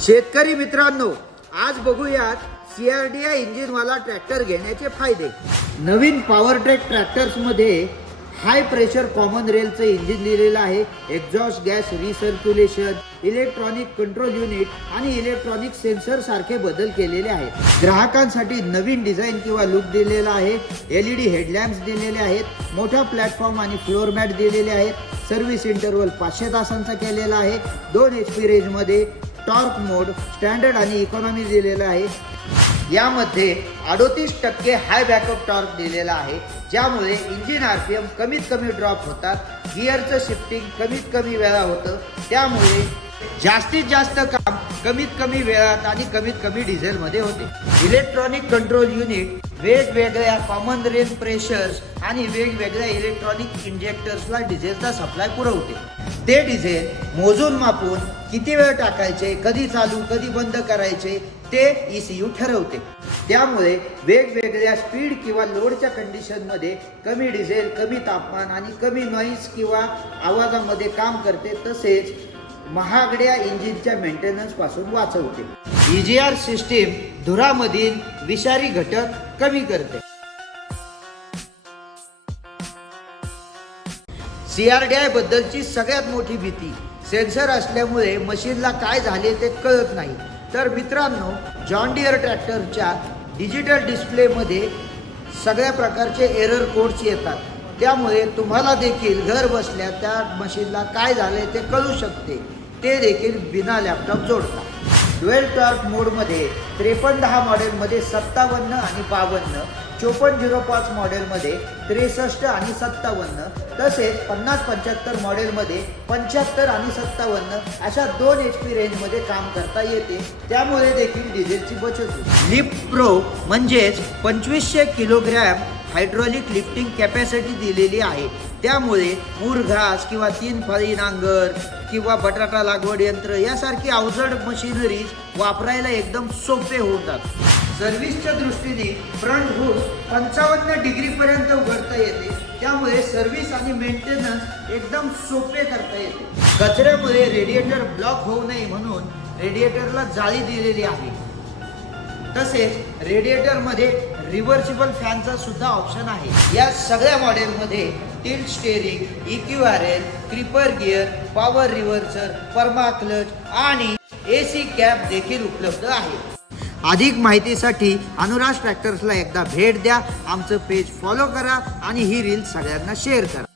शेतकरी मित्रांनो, आज बघूयात CRDI इंजिनवाला ट्रॅक्टर घेण्याचे फायदे। नवीन पॉवर ट्रॅक ट्रॅक्टर्स मध्ये हाय प्रेशर कॉमन रेलचं इंजिन दिलेलं आहे। Exhaust gas recirculation, electronic control unit आणि इलेक्ट्रॉनिक सेन्सर सारखे बदल केलेले आहेत। ग्राहकांसाठी नवीन डिझाइन किंवा लुक दिलेला आहे। LED हेडलॅम्प्स दिलेले आहेत। मोठा प्लॅटफॉर्म आणि फ्लोअर मॅट दिलेले आहेत। सर्व्हिस इंटरवल 500 तासांचा केलेला आहे। 2 HP रेंज मध्ये टॉर्क मोड, स्टँडर्ड आणि इकॉनॉमी दिलेला आहे। यामध्ये 38% हाय बॅकअप टॉर्क दिलेला आहे, ज्यामुळे इंजिन RPM कमीत कमी ड्रॉप होतात। गिअरचं शिफ्टिंग कमीत कमी वेळा होतं, त्यामुळे जास्तीत जास्त काम कमीत कमी वेळात आणि कमीत कमी डिझेल मध्ये होते। इलेक्ट्रॉनिक कंट्रोल युनिट वेगवेगळ्या कॉमन रेल प्रेशर्स आणि वेगवेगळ्या इलेक्ट्रॉनिक इंजेक्टर्सला डिझेलचा सप्लाय पुरवते। ते डिझेल मोजून मापून किती वेळ टाकायचे, कधी चालू कधी बंद करायचे ते ECU ठरवते। त्यामुळे वेगवेगळ्या स्पीड किंवा लोडच्या कंडिशनमध्ये कमी डिझेल, कमी तापमान आणि कमी नॉईज किंवा आवाजामध्ये काम करते। तसेच महागड्या इंजिनच्या मेंटेनन्स पासून वाचवते। EGR सिस्टीम धुरामधील विषारी घटक कमी करते। CRDI बद्दलची सगळ्यात मोठी भीती सेन्सर असल्यामुळे मशीनला काय झाले ते कळत नाही। तर मित्रांनो, जॉन डियर ट्रॅक्टरच्या डिजिटल डिस्प्लेमध्ये सगळ्या प्रकारचे एरर कोड्स येतात, त्यामुळे तुम्हाला देखील घर बसल्या त्या मशीनला काय झाले ते कळू शकते। ते देखील बिना लॅपटॉप जोडता। ड्युएल टॉर्क मोडमध्ये 5310 मॉडेलमध्ये 57 आणि 52, 5405 मॉडेलमध्ये 63 आणि 57, तसेच 5075 मॉडेलमध्ये 75 आणि 57 अशा 2 HP रेंजमध्ये काम करता येते। त्यामुळे देखील डिझेलची बचत होते। लिफ्ट प्रो म्हणजेच 2500 किलोग्रॅम हायड्रॉलिक लिफ्टिंग कॅपॅसिटी दिलेली आहे। त्यामुळे मूर घास किंवा 3 फळी नांगर किंवा बटाटा लागवड यंत्र यासारखी अवजड मशिनरीज वापरायला एकदम सोपे होतात। सर्व्हिसच्या दृष्टीने फ्रंट हुड 55 डिग्री पर्यंत उघडता येते, त्यामुळे सर्व्हिस आणि मेंटेनन्स एकदम सोपे करता येते। कचऱ्यामुळे रेडिएटर ब्लॉक होऊ नये म्हणून रेडिएटरला जाळी दिलेली आहे। तसेच रेडिएटरमध्ये रिव्हर्सिबल फॅनचा सुद्धा ऑप्शन आहे। या सगळ्या मॉडेलमध्ये tilt steering, EQRL, creeper gear, power reverser, perma clutch आणि AC कॅप देखील उपलब्ध आहे। अधिक माहितीसाठी अनुराज ट्रॅक्टर्सला एकदा भेट द्या, आमचं पेज फॉलो करा आणि ही रील सगळ्यांना शेअर करा।